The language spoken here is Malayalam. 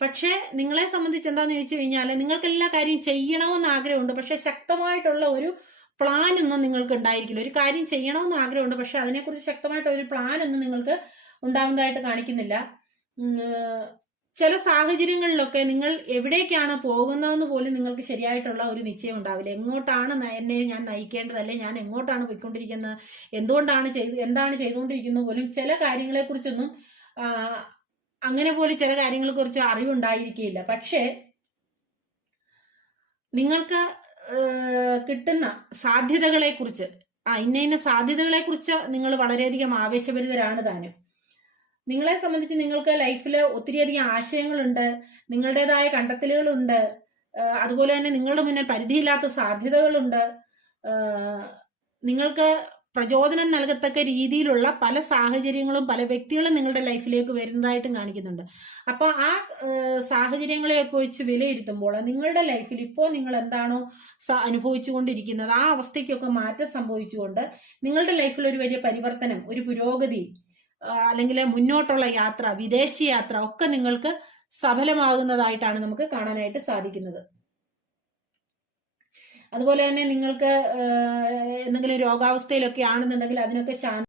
പക്ഷേ നിങ്ങളെ സംബന്ധിച്ച് എന്താന്ന് ചോദിച്ചു കഴിഞ്ഞാൽ നിങ്ങൾക്ക് എല്ലാ കാര്യം ചെയ്യണമെന്ന് ആഗ്രഹമുണ്ട്. പക്ഷെ ശക്തമായിട്ടുള്ള ഒരു പ്ലാൻ ഒന്നും നിങ്ങൾക്ക് ഉണ്ടായിരിക്കില്ല. ഒരു കാര്യം ചെയ്യണമെന്ന് ആഗ്രഹമുണ്ട്. പക്ഷെ അതിനെക്കുറിച്ച് ശക്തമായിട്ട് ഒരു പ്ലാൻ ഒന്നും നിങ്ങൾക്ക് ഉണ്ടാവുന്നതായിട്ട് കാണിക്കുന്നില്ല. ചില സാഹചര്യങ്ങളിലൊക്കെ നിങ്ങൾ എവിടേക്കാണ് പോകുന്നതെന്ന് പോലും നിങ്ങൾക്ക് ശരിയായിട്ടുള്ള ഒരു നിശ്ചയം ഉണ്ടാവില്ല. എങ്ങോട്ടാണ് എന്നെ ഞാൻ നയിക്കേണ്ടത്? അല്ലെ ഞാൻ എങ്ങോട്ടാണ് പോയിക്കൊണ്ടിരിക്കുന്നത്? എന്തുകൊണ്ടാണ് ചെയ്ത് എന്താണ് ചെയ്തുകൊണ്ടിരിക്കുന്നത് പോലും ചില കാര്യങ്ങളെക്കുറിച്ചൊന്നും അങ്ങനെ പോലും ചില കാര്യങ്ങളെ കുറിച്ച് അറിവുണ്ടായിരിക്കില്ല പക്ഷേ നിങ്ങൾക്ക് കിട്ടുന്ന സാധ്യതകളെ കുറിച്ച് ആ ഇന്ന ഇന്ന സാധ്യതകളെ കുറിച്ച് നിങ്ങൾ വളരെയധികം ആവേശഭരിതരാണ് താനും. നിങ്ങളെ സംബന്ധിച്ച് നിങ്ങൾക്ക് ലൈഫിൽ ഒത്തിരിയധികം ആശയങ്ങളുണ്ട് നിങ്ങളുടേതായ കണ്ടെത്തലുകളുണ്ട് അതുപോലെ തന്നെ നിങ്ങളുടെ മുന്നിൽ പരിധിയില്ലാത്ത സാധ്യതകളുണ്ട്. നിങ്ങൾക്ക് പ്രചോദനം നൽകത്തക്ക രീതിയിലുള്ള പല സാഹചര്യങ്ങളും പല വ്യക്തികളും നിങ്ങളുടെ ലൈഫിലേക്ക് വരുന്നതായിട്ടും കാണിക്കുന്നുണ്ട്. അപ്പൊ ആ സാഹചര്യങ്ങളെയൊക്കെ വെച്ച് വിലയിരുത്തുമ്പോൾ നിങ്ങളുടെ ലൈഫിൽ ഇപ്പോൾ നിങ്ങൾ എന്താണോ അനുഭവിച്ചുകൊണ്ടിരിക്കുന്നത് ആ അവസ്ഥയ്ക്കൊക്കെ മാറ്റം സംഭവിച്ചുകൊണ്ട് നിങ്ങളുടെ ലൈഫിൽ ഒരു വലിയ പരിവർത്തനം ഒരു പുരോഗതി അല്ലെങ്കിൽ മുന്നോട്ടുള്ള യാത്ര വിദേശ യാത്ര ഒക്കെ നിങ്ങൾക്ക് സഫലമാകുന്നതായിട്ടാണ് നമുക്ക് കാണാനായിട്ട് സാധിക്കുന്നത്. അതുപോലെ തന്നെ നിങ്ങൾക്ക് എന്തെങ്കിലും രോഗാവസ്ഥയിലൊക്കെ ആണെന്നുണ്ടെങ്കിൽ അതിനൊക്കെ ശാന്തി